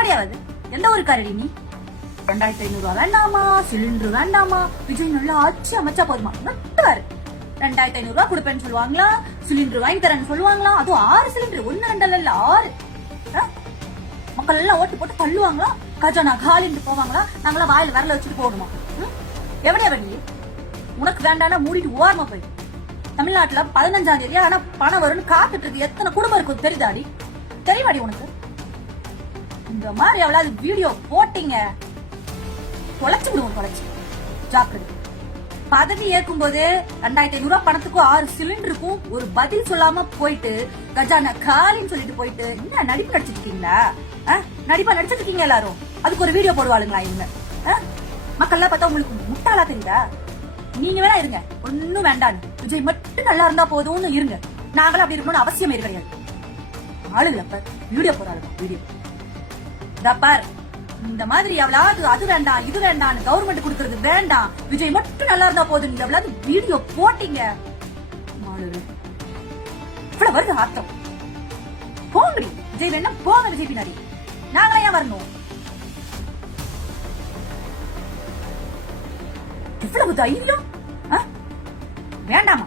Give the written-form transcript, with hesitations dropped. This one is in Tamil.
எவடியாவது எந்த ஊருக்காரடி நீ? 2500 ரூபா வேண்டாமா, சிலிண்டர் வேண்டாமா, விஜய் நல்லா ஆட்சி அமைச்சா போதுமா? நட்டுவாரு. 2500 ரூபா கொடுப்பேன்னு சொல்லுவாங்களா, சிலிண்டர் வாங்கி தரேன்னு சொல்லுவாங்களா, அதுவும் 6 சிலிண்டர், 1 2 இல்ல 6. மக்கள் எல்லாம் ஓட்டு போட்டு தள்ளுவாங்களா, கஜானா காலிட்டு போவாங்களா, நாங்களாம் வாயில வரல வச்சுட்டு போகணுமா? எவடியா வண்டி? உனக்கு வேண்டானா மூடிட்டு ஓரமா போய். தமிழ்நாட்டுல 15ஆம் தேதி ஆனா பணம் வரும்னு காத்துட்டு இருக்கு எத்தனை குடும்பம் இருக்கும் தெரியுதாடி? தெரியுமாடி உனக்கு? இந்த மாதிரி எவ்வளவு வீடியோ போட்டீங்க தொலைச்சு விடுவோம், தொலைச்சு. ஜாக்கிரதை. பதவி ஏற்கும் போது 2500 ரூபாய் பணத்துக்கும் 6 சிலிண்டருக்கும் ஒரு பதில் சொல்லாம போயிட்டு கஜானா காலின்னு சொல்லிட்டு போயிட்டு என்ன நடிப்பு நடிச்சிட்டு இருக்கீங்களா? நடிப்பா நடிச்சிட்டு இருக்கீங்க எல்லாரும். அதுக்கு ஒரு வீடியோ போடுவாளுங்களா இவங்க? மக்கள்லாம் பார்த்தா உங்களுக்கு முட்டாளா தெரியுதா? நீங்க வேணா இருங்க, ஒன்னும் வேண்டாம், விஜய் மட்டும் நல்லா இருந்தா போதும்னு இருங்க. நாங்களும் அப்படி இருக்கணும்னு அவசியம் கிடையாது. ஆளுங்கள வீடியோ போறாளுங்க, வீடியோ பார். இந்த மாதிரி எவ்வளவு அது வேண்டாம் இது வேண்டாம் கவர்மெண்ட் கொடுக்கறது வேண்டாம், விஜய் மட்டும் நல்லா இருந்தா போதும் எவ்வளவு வீடியோ போட்டீங்க. இவ்வளவு வருது ஆத்தம். போங்கடி விஜய் வேணா போங்க, விஜய் பின்னாடி நாங்களே ஏன் வரணும்? இவ்வளவு தைரியம் வேண்டாமா?